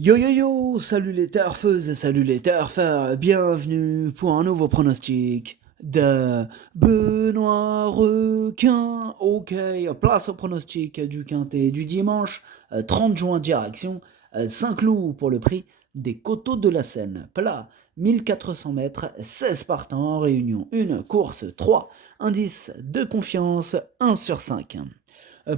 Yo yo yo, salut les turfeuses et salut les turfeurs, bienvenue pour un nouveau pronostic de Benoît Requin. Ok, place au pronostic du quintet du dimanche 30 juin direction Saint-Cloud pour le prix des Coteaux de la Seine. Plat 1400 mètres, 16 partants en réunion, une course 3, indice de confiance 1 sur 5.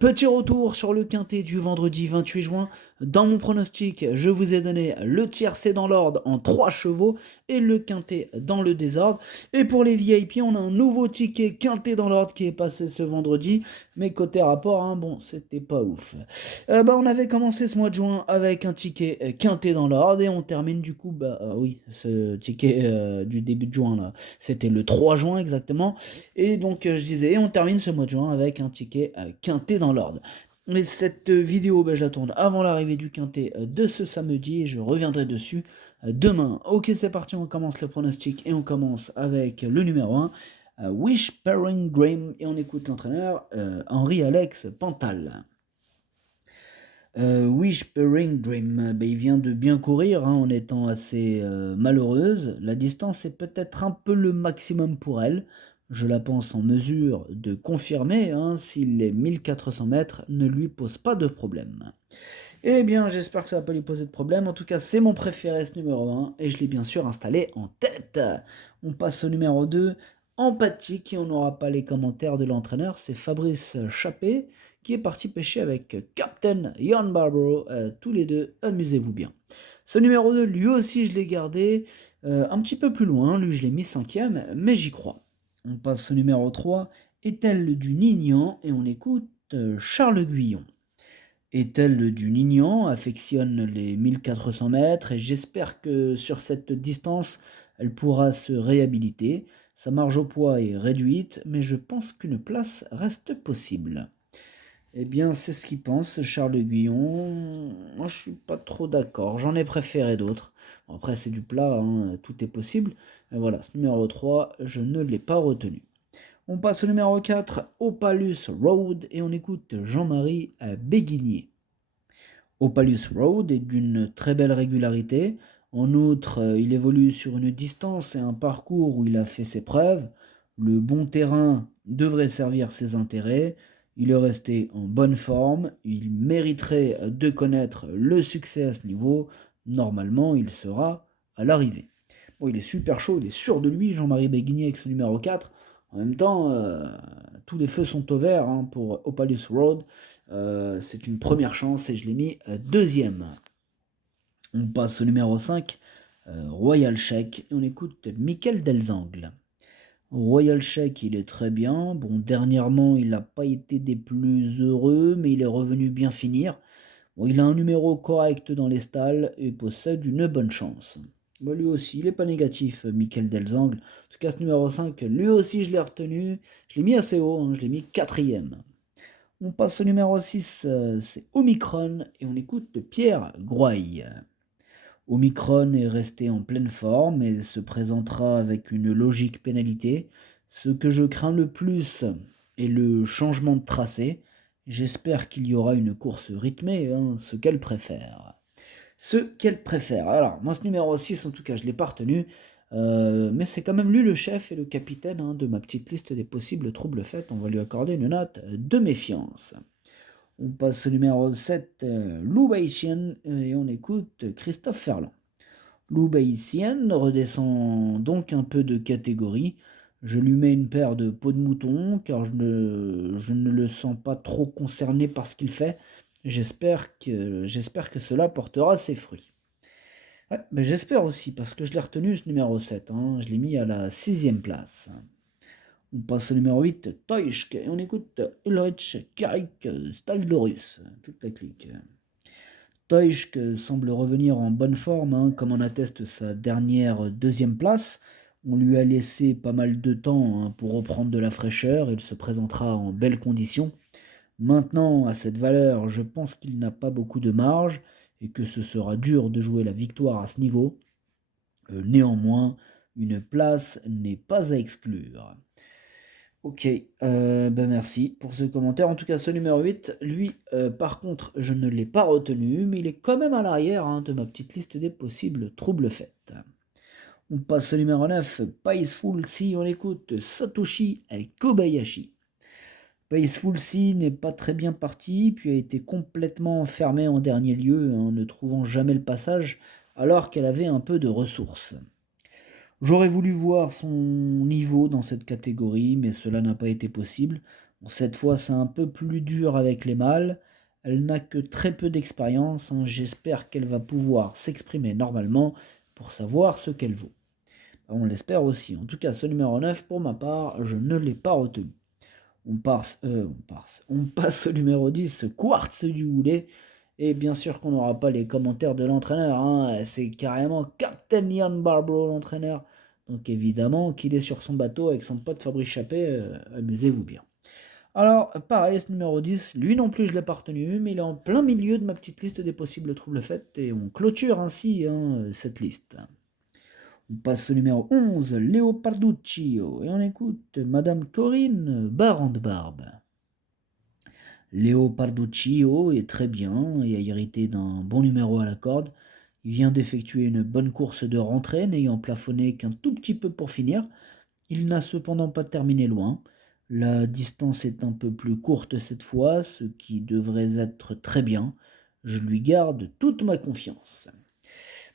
Petit retour sur le quintet du vendredi 28 juin. Dans mon pronostic, je vous ai donné le tiercé dans l'ordre en 3 chevaux et le quintet dans le désordre. Et pour les VIP, on a un nouveau ticket quintet dans l'ordre qui est passé ce vendredi. Mais côté rapport, hein, bon, c'était pas ouf. On avait commencé ce mois de juin avec un ticket quintet dans l'ordre et on termine du coup, oui, ce ticket du début de juin là, c'était le 3 juin exactement. Et donc je disais, on termine ce mois de juin avec un ticket quintet dans l'ordre. Mais cette vidéo, je la tourne avant l'arrivée du quintet de ce samedi et je reviendrai dessus demain. Ok, c'est parti, on commence le pronostic et on commence avec le numéro 1, Whispering Dream, et on écoute l'entraîneur Henri-Alex Pantal. Whispering Dream, il vient de bien courir en étant assez malheureuse. La distance est peut-être un peu le maximum pour elle. Je la pense en mesure de confirmer si les 1400 mètres ne lui posent pas de problème. Eh bien, j'espère que ça va pas lui poser de problème. En tout cas, c'est mon préféré, ce numéro 1, et je l'ai bien sûr installé en tête. On passe au numéro 2, empathique, et on n'aura pas les commentaires de l'entraîneur. C'est Fabrice Chappé qui est parti pêcher avec Captain Ian Barbaro. Tous les deux, amusez-vous bien. Ce numéro 2, lui aussi, je l'ai gardé un petit peu plus loin. Lui, je l'ai mis 5ème, mais j'y crois. On passe au numéro 3, Est-elle du Nignan, et on écoute Charles Guyon. Est-elle du Nignan, affectionne les 1400 mètres et j'espère que sur cette distance, elle pourra se réhabiliter. Sa marge au poids est réduite, mais je pense qu'une place reste possible. Eh bien, c'est ce qu'il pense, Charles Guyon. Moi, je suis pas trop d'accord. J'en ai préféré d'autres. Bon, après, c'est du plat, tout est possible. Mais voilà, ce numéro 3, je ne l'ai pas retenu. On passe au numéro 4, Opalus Road, et on écoute Jean-Marie Béguinier. Opalus Road est d'une très belle régularité. En outre, il évolue sur une distance et un parcours où il a fait ses preuves. Le bon terrain devrait servir ses intérêts. Il est resté en bonne forme. Il mériterait de connaître le succès à ce niveau. Normalement, il sera à l'arrivée. Bon, il est super chaud, il est sûr de lui, Jean-Marie Béguigné avec ce numéro 4. En même temps, tous les feux sont au vert pour Opalus Road. C'est une première chance et je l'ai mis deuxième. On passe au numéro 5, Royal Sheik, et on écoute Michael Delzangle. Royal Sheik, il est très bien. Bon, dernièrement, il n'a pas été des plus heureux, mais il est revenu bien finir. Bon, il a un numéro correct dans les stalles et possède une bonne chance. Bon, lui aussi, il n'est pas négatif, Michael Delzangle. En tout cas, ce numéro 5, lui aussi, je l'ai retenu. Je l'ai mis assez haut, je l'ai mis quatrième. On passe au numéro 6, c'est Omicron, et on écoute Pierre Groy. Omicron est resté en pleine forme et se présentera avec une logique pénalité. Ce que je crains le plus est le changement de tracé. J'espère qu'il y aura une course rythmée, ce qu'elle préfère. Ce qu'elle préfère. Alors, moi, ce numéro 6, en tout cas, je ne l'ai pas retenu. Mais c'est quand même lui le chef et le capitaine de ma petite liste des possibles troubles faits. On va lui accorder une note de méfiance. On passe au numéro 7, Lou Baïtienne, et on écoute Christophe Ferland. Lou Baïtienne redescend donc un peu de catégorie. Je lui mets une paire de peaux de mouton, car je ne le sens pas trop concerné par ce qu'il fait. J'espère que cela portera ses fruits. Ouais, mais j'espère aussi, parce que je l'ai retenu ce numéro 7, je l'ai mis à la 6ème place. On passe au numéro 8, Toysk, et on écoute Ulrich Karik Staldorus, toute la clique. Toysk semble revenir en bonne forme, comme en atteste sa dernière deuxième place. On lui a laissé pas mal de temps pour reprendre de la fraîcheur, il se présentera en belles conditions. Maintenant, à cette valeur, je pense qu'il n'a pas beaucoup de marge et que ce sera dur de jouer la victoire à ce niveau. Néanmoins, une place n'est pas à exclure. OK, merci pour ce commentaire. En tout cas, ce numéro 8, lui, par contre, je ne l'ai pas retenu, mais il est quand même à l'arrière, hein, de ma petite liste des possibles troubles faits. On passe au numéro 9, Peaceful Sea, on écoute Satoshi Kobayashi. Peaceful Sea n'est pas très bien parti, puis a été complètement fermée en dernier lieu, hein, ne trouvant jamais le passage, alors qu'elle avait un peu de ressources. J'aurais voulu voir son niveau dans cette catégorie, mais cela n'a pas été possible. Bon, cette fois, c'est un peu plus dur avec les mâles. Elle n'a que très peu d'expérience, hein. J'espère qu'elle va pouvoir s'exprimer normalement pour savoir ce qu'elle vaut. On l'espère aussi. En tout cas, ce numéro 9, pour ma part, je ne l'ai pas retenu. On passe au numéro 10, Quartz du Houlet. Et bien sûr qu'on n'aura pas les commentaires de l'entraîneur, hein. C'est carrément Captain Ian Barbro, l'entraîneur. Donc évidemment qu'il est sur son bateau avec son pote Fabrice Chappé, amusez-vous bien. Alors, pareil, ce numéro 10, lui non plus je ne l'ai pas retenu, mais il est en plein milieu de ma petite liste des possibles troubles faits, et on clôture ainsi, hein, cette liste. On passe au numéro 11, Leoparduccio, et on écoute Madame Corinne Barbe. Leoparduccio est très bien et a hérité d'un bon numéro à la corde. Il vient d'effectuer une bonne course de rentrée, n'ayant plafonné qu'un tout petit peu pour finir. Il n'a cependant pas terminé loin. La distance est un peu plus courte cette fois, ce qui devrait être très bien. Je lui garde toute ma confiance.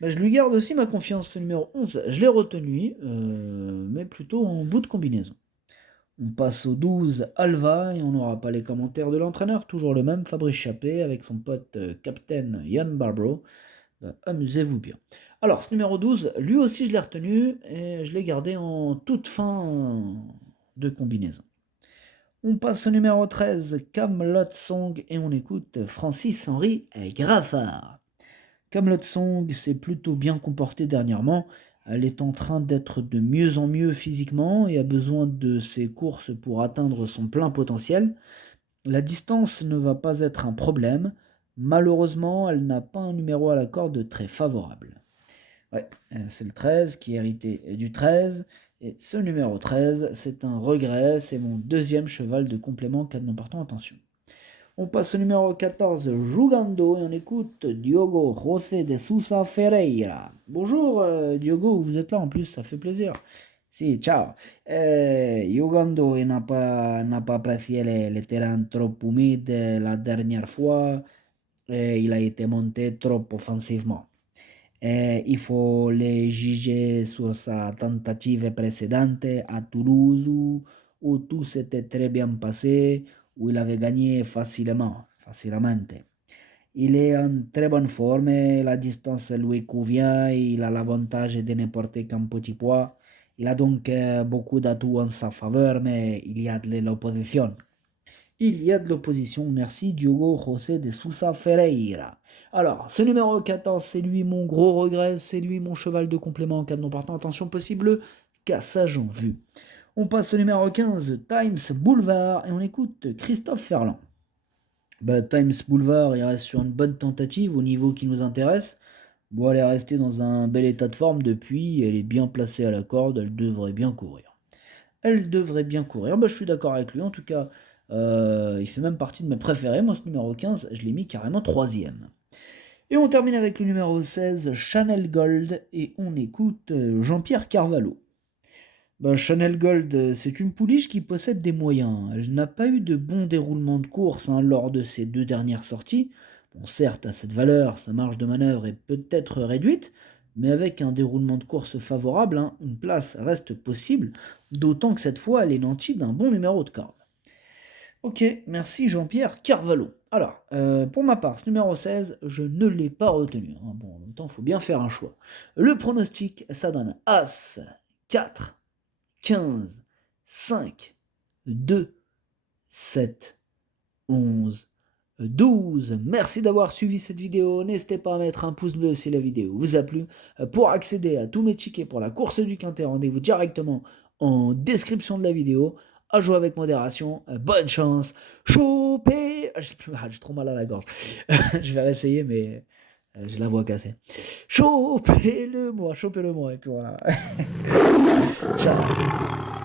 Je lui garde aussi ma confiance, ce numéro 11. Je l'ai retenu, mais plutôt en bout de combinaison. On passe au 12, Alva, et on n'aura pas les commentaires de l'entraîneur, toujours le même, Fabrice Chappé, avec son pote Captain Ian Barbro. Amusez-vous bien. Alors, ce numéro 12, lui aussi je l'ai retenu, et je l'ai gardé en toute fin de combinaison. On passe au numéro 13, Camelot Song, et on écoute Francis-Henri Graffard. Camelot Song s'est plutôt bien comportée dernièrement. Elle est en train d'être de mieux en mieux physiquement et a besoin de ses courses pour atteindre son plein potentiel. La distance ne va pas être un problème. Malheureusement, elle n'a pas un numéro à la corde très favorable. Ouais, c'est le 13 qui est hérité du 13. Et ce numéro 13, c'est un regret. C'est mon deuxième cheval de complément cas de non partant. Attention. On passe au numéro 14, Jugando, et on écoute Diogo José de Sousa Ferreira. Bonjour Diogo, vous êtes là en plus, ça fait plaisir. Si, ciao. Jugando n'a pas apprécié les terrains trop humides la dernière fois. Il a été monté trop offensivement. Il faut le juger sur sa tentative précédente à Toulouse où tout s'était très bien passé, où il avait gagné facilement. Il est en très bonne forme, la distance lui convient, il a l'avantage de ne porter qu'un petit poids. Il a donc beaucoup d'atouts en sa faveur, mais il y a de l'opposition. Il y a de l'opposition, merci Diogo José de Sousa Ferreira. Alors, ce numéro 14, c'est lui mon gros regret, c'est lui mon cheval de complément en cas de non partant. Attention, possible cassage en vue. On passe au numéro 15, Times Boulevard, et on écoute Christophe Ferland. Times Boulevard, il reste sur une bonne tentative au niveau qui nous intéresse. Bon, elle est restée dans un bel état de forme depuis, elle est bien placée à la corde, elle devrait bien courir. Je suis d'accord avec lui, en tout cas, il fait même partie de mes préférés. Moi, ce numéro 15, je l'ai mis carrément 3e. Et on termine avec le numéro 16, Chanel Gold, et on écoute Jean-Pierre Carvalho. Chanel Gold, c'est une pouliche qui possède des moyens. Elle n'a pas eu de bon déroulement de course, hein, lors de ses 2 dernières sorties. Bon, certes, à cette valeur, sa marge de manœuvre est peut-être réduite, mais avec un déroulement de course favorable, hein, une place reste possible, d'autant que cette fois, elle est nantie d'un bon numéro de corde. Ok, merci Jean-Pierre Carvalho. Alors, pour ma part, ce numéro 16, je ne l'ai pas retenu, hein. Bon, en même temps, il faut bien faire un choix. Le pronostic, ça donne As, 4, 15, 5, 2, 7, 11, 12. Merci d'avoir suivi cette vidéo. N'hésitez pas à mettre un pouce bleu si la vidéo vous a plu. Pour accéder à tous mes tickets pour la course du Quintet, rendez-vous directement en description de la vidéo. À jouer avec modération. Bonne chance. Chopez. J'ai trop mal à la gorge. Je vais réessayer, mais j'ai la voix cassée. Chopez-le-moi. Et puis voilà. Ciao.